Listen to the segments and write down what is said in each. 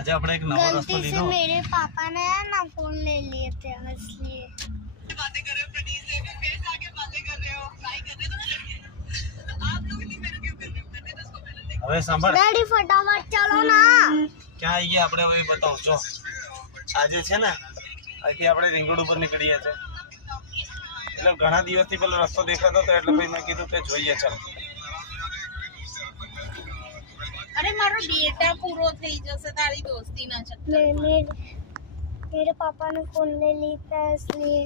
આજે આપણે એક નવો રસ્તો લીધો। मेरे पापा ने ना फोन ले लिए थे इसलिए बातें कर रहे हो प्रणीत से भी फेस आके बातें कर रहे हो ट्राई कर रहे हो आप लोग इतनी मेहनत क्यों कर रहे हो करने दो उसको मेहनत હવે સાંભળ डैडी फटाफट चलो ना ક્યાં આવી ગયા આપણે હવે બતાવું જો આજે છે ને અહીંથી આપણે રિંગ રોડ ઉપર નીકળીએ છે એટલે ઘણા દિવસથી પેલો રસ્તો દેખાતો હતો એટલે પછી મેં કીધું કે જોઈએ ચાલ अरे मारो डेटा पूरो થઈ જશે તારી દોસ્તીના ચક્કરમાં मेरे पापा ने फोन ले ली था इसलिए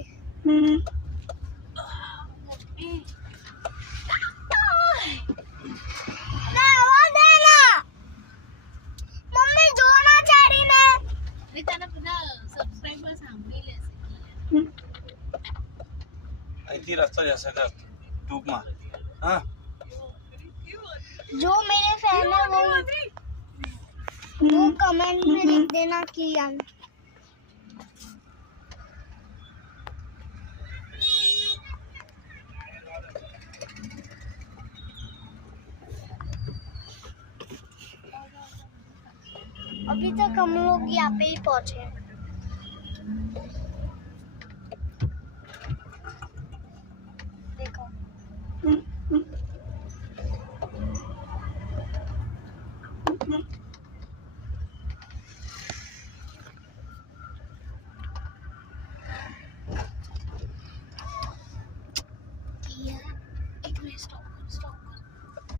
मम्मी जो ना चाह रही ने એ તને બધા સબસ્ક્રાઇબર સાંભળી લેશે અહીંથી રસ્તો જશે ટૂંકમાં હા जो मेरे फैन है वो कमेंट में लिख देना कियान अभी तक हम लोग यहाँ पे ही पहुंचे हैं।